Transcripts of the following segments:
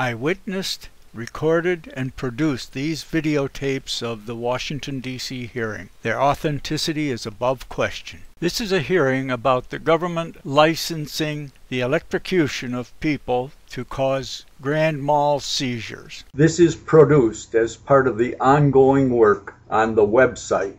I witnessed, recorded, and produced these videotapes of the Washington, D.C. hearing. Their authenticity is above question. This is a hearing about the government licensing the electrocution of people to cause grand mal seizures. This is produced as part of the ongoing work on the website,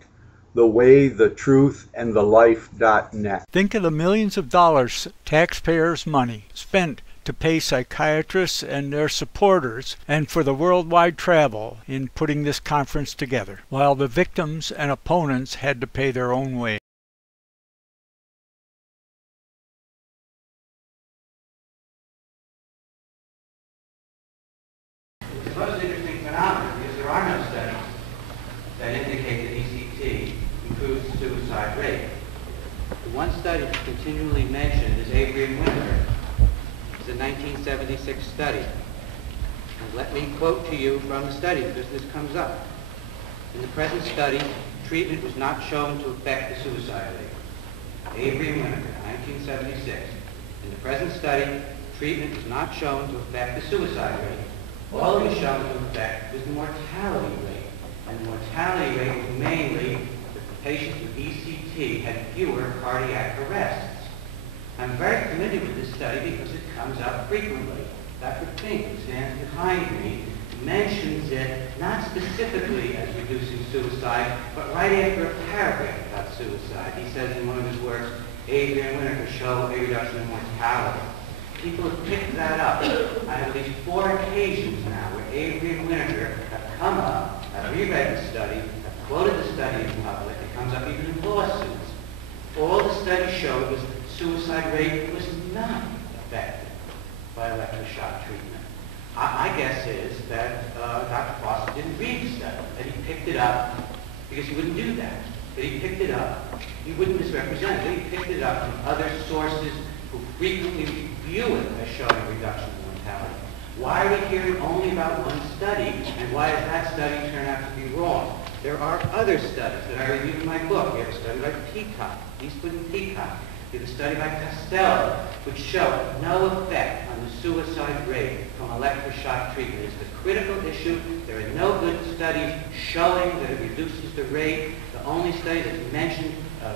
thewaythetruthandthelife.net. Think of the millions of dollars, taxpayers' money, spent to pay psychiatrists and their supporters and for the worldwide travel in putting this conference together, while the victims and opponents had to pay their own way. It's the most interesting phenomenon because there are no studies that indicate that ECT improves suicide rate. The one study that's continually mentioned is Avery and Winter. It's a 1976 study. And let me quote to you from the study because this comes up. In the present study, treatment was not shown to affect the suicide rate. Avery and Winter, 1976. In the present study, treatment was not shown to affect the suicide rate. All it was shown to affect was the mortality rate. And the mortality rate was mainly that the patients with ECT had fewer cardiac arrests. I'm very familiar with this study because it comes up frequently. Dr. Fink, who stands behind me, mentions it not specifically as reducing suicide, but right after a paragraph about suicide. He says in one of his works, Avery and Winter show a reduction in mortality. People have picked that up. I have at least 4 occasions now where Avery and Winter have come up, have reread the study, have quoted the study in public. It comes up even in lawsuits. All the study showed was that the suicide rate was not affected by electroshock treatment. My guess is that Dr. Foster didn't read the study, that he picked it up because he wouldn't do that. That he picked it up, he wouldn't misrepresent it, that he picked it up from other sources who frequently review it as showing a reduction in mortality. Why are we hearing only about one study, and why does that study turn out to be wrong? There are other studies that I reviewed in my book. We have a study by Peacock, Eastwood and Peacock. We have a study by Costello, which showed no effect on the suicide rate from electroshock treatment. It's the critical issue. There are no good studies showing that it reduces the rate. The only study that's mentioned by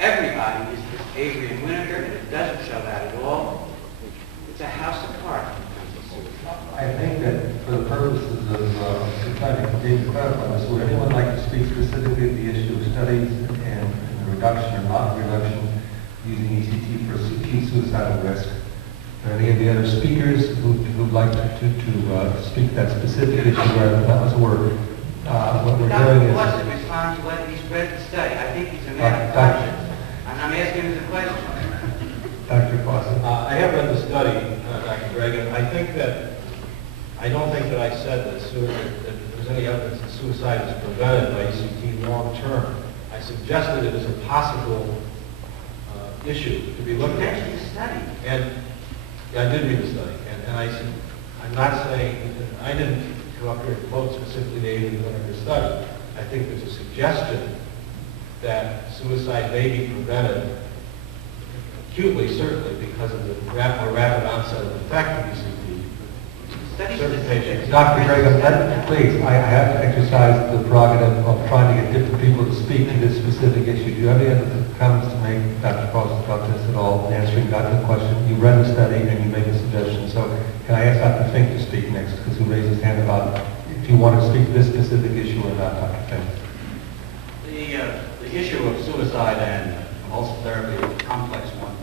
everybody is this Avery and Winter, and it doesn't show that at all. It's a house of cards when it comes to suicide. I think that for the purposes of trying to continue to clarify this, would anyone like to speak specifically to the issue of studies and the reduction or not reduction using ECT for acute suicidal risk? Are any of the other speakers who'd like to speak to that specific issue where that was word? What we're doing is... Dr. Fawcett responds to whether he's read the study. I think he's a man of conscience. And I'm asking him the question. Dr. Fawcett. I have read the study, Dr. Breggin. I don't think that I said that there's any evidence that suicide is prevented by ECT long term. I suggested it as a possible issue to be looked at. You mentioned the study. And yeah, I did read the study. And I said, I'm not saying, I didn't come up here and quote specifically the Avery and Winter study. I think there's a suggestion that suicide may be prevented acutely, certainly, because of the more rapid onset of effect of ECT. Certain patients. Dr. Breggin, please, I have to exercise the prerogative of trying to get different people to speak to this specific issue. Do you have any other comments to make, Dr. Fawcett, about this at all, answering Dr.'s question? You read the study and you made a suggestion. So can I ask Dr. Fink to speak next, because he raised his hand about if you want to speak to this specific issue or not, Dr. Fink. The issue of suicide and convulsive therapy is a complex one.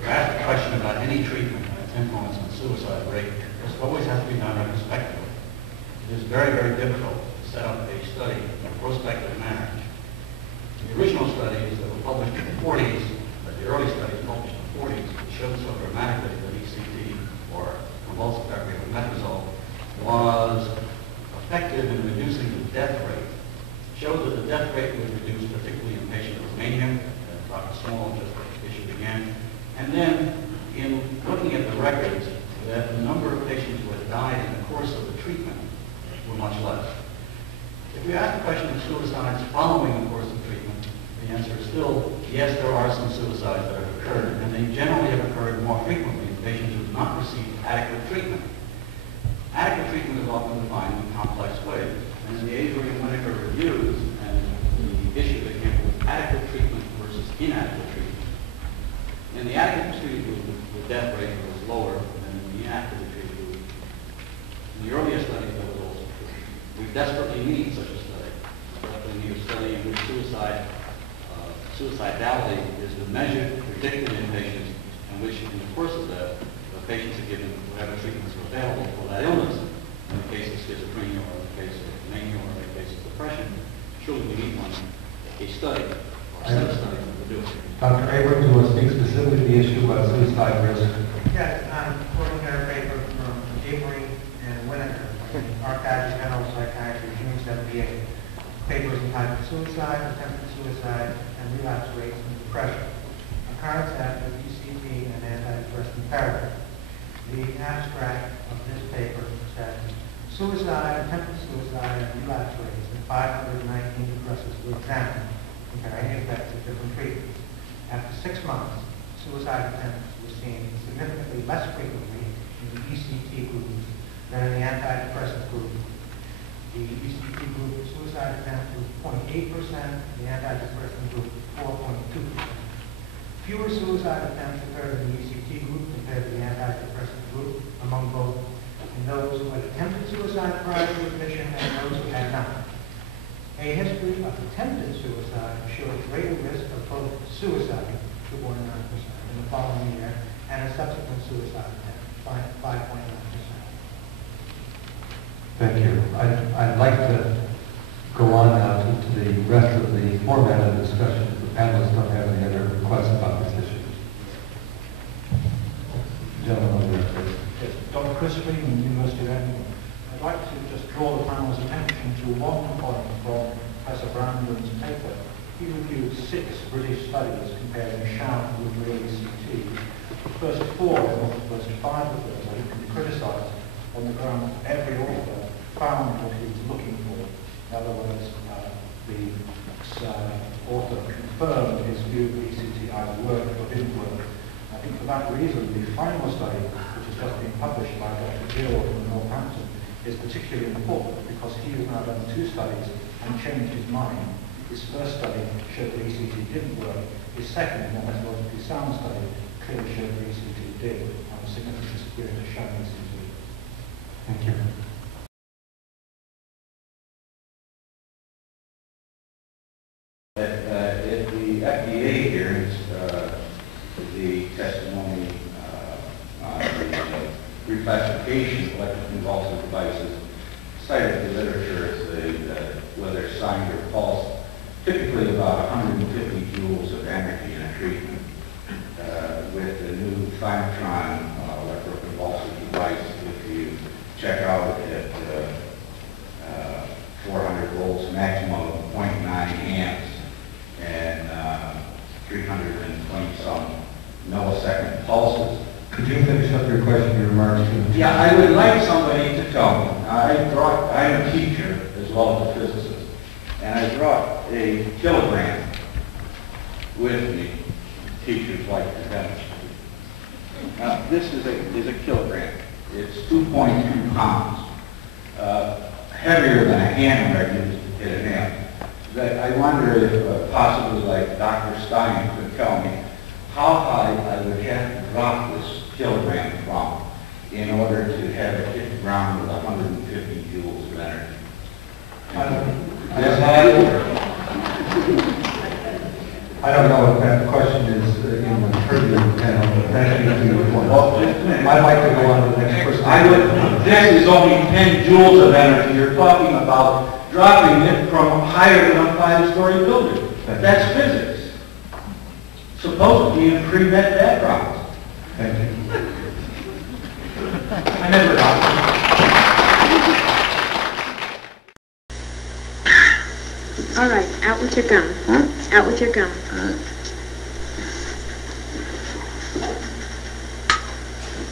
You asked a question about any treatment and its influence on suicide rate. This always has to be done retrospectively. It is very, very difficult to set up a study in a prospective manner. The original studies that were published in the 40s, the early studies published in the 40s, showed so dramatically that ECT, or convulsive therapy with metrazole, was effective in reducing the death rate. It showed that the death rate was reduced, particularly in patients with mania, as Dr. Small just issued again. And then, in looking at the records, that the number of patients who had died in the course of the treatment were much less. If we ask the question of suicides following the course of treatment, the answer is still, yes, there are some suicides that have occurred, and they generally have occurred more frequently in patients who have not received adequate treatment. Adequate treatment is often defined in complex ways. And in the Avery and Whitaker reviews, and the issue that came with adequate treatment versus inadequate treatment. In the adequate treated group, the death rate was lower than in the inadequately treated group. In the earlier studies, that was also true. We desperately need such a study. We desperately need a study in which suicidality is the measured, predicted in patients, in which, in the course of that, the patients are given whatever treatments are available for that illness. In the case of schizophrenia, or in the case of mania, or in the case of depression, surely we need one, a study, or a set of studies that will do it. Dr. Abrams, you want to speak specifically to the issue about suicide risk? Yes, I'm quoting a paper from Avery and Whitaker, Archives of General Psychiatry, June 78. Paper is entitled Suicide, Attempted Suicide, and Relapse Rates in Depression. A concept of ECT and antidepressant therapy. The abstract of this paper says, suicide, attempted suicide, and relapse rates in 519 depressants were examined, comparing effects of different treatments. After 6 months, suicide attempts were seen significantly less frequently in the ECT groups than in the antidepressant group. The ECT group suicide attempt was 0.8%, the antidepressant group 4.2%. Fewer suicide attempts occurred in the ECT group compared to the antidepressant group among both in those who had attempted suicide prior to admission and those who had not. A history of attempted suicide showed greater risk of both suicide, 2.9%, in the following year, and a subsequent suicide attempt, 5.9%. Thank you. I'd like to go on now to the rest of the format of the discussion. If the panelists don't have any other requests about this issue. Gentlemen over there, please. Yes, Dr. Chris Freeman, University of Edinburgh. I'd like to just draw the panel's attention to one point from Professor Brandon's paper. He reviewed 6 British studies comparing sham with real ECT. The first 4, or the first 5 of those, I think, can be criticised on the ground that every author found what he was looking for. In other words, the author confirmed his view that ECT either worked or didn't work. I think for that reason, the final study, which has just been published by Dr. Gill from Northampton, is particularly important because he has now done 2 studies and changed his mind. His first study showed that ECT didn't work. His second, more methodologically sound study, clearly showed that ECT did, and was significantly superior to sham ECT. Thank you. At the FDA hearings, the testimony on the reclassification of electroconvulsive devices cited the literature as whether signed or false, typically about 150 joules of energy in a treatment. With the new Thymatron electroconvulsive device, if you check out at 400 volts maximum of 0.9 amps and 320 some millisecond pulses. Could you finish up your question, your remarks? Yeah, I would like somebody to tell me. I'm a teacher as well as a physicist, and I brought a kilogram with me. Teachers like to demonstrate. Now, this is a kilogram. It's 2.2 pounds, heavier than a hammer I used to hit a nail. I wonder if possibly like Dr. Stein could tell me how high I would have to drop this kilogram from in order to have it hit the ground with 150 joules of energy. I don't know if that question is in the purview of the panel, but that should be the point. I'd like to go on to the next person. This is only 10 joules of energy. You're talking about dropping it from higher than a 5-story building. That's physics. Supposedly in pre-med backgrounds. Thank you. I never got All right, out with your gum. Huh? Out with your gum.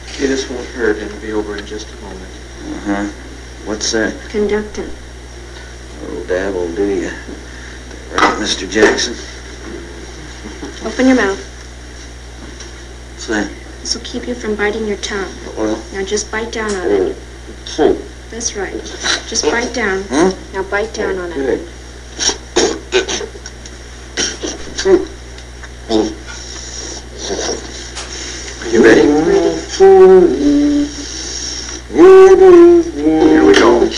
Okay, this won't hurt. It'll be over in just a moment. Uh-huh. What's that? Conductant. Oh, dab will do you. Right, Mr. Jackson? Open your mouth. What's that? This will keep you from biting your tongue. Well. Now just bite down on it. That's right. Just bite down. Now bite down on it. Are you ready? Here we go.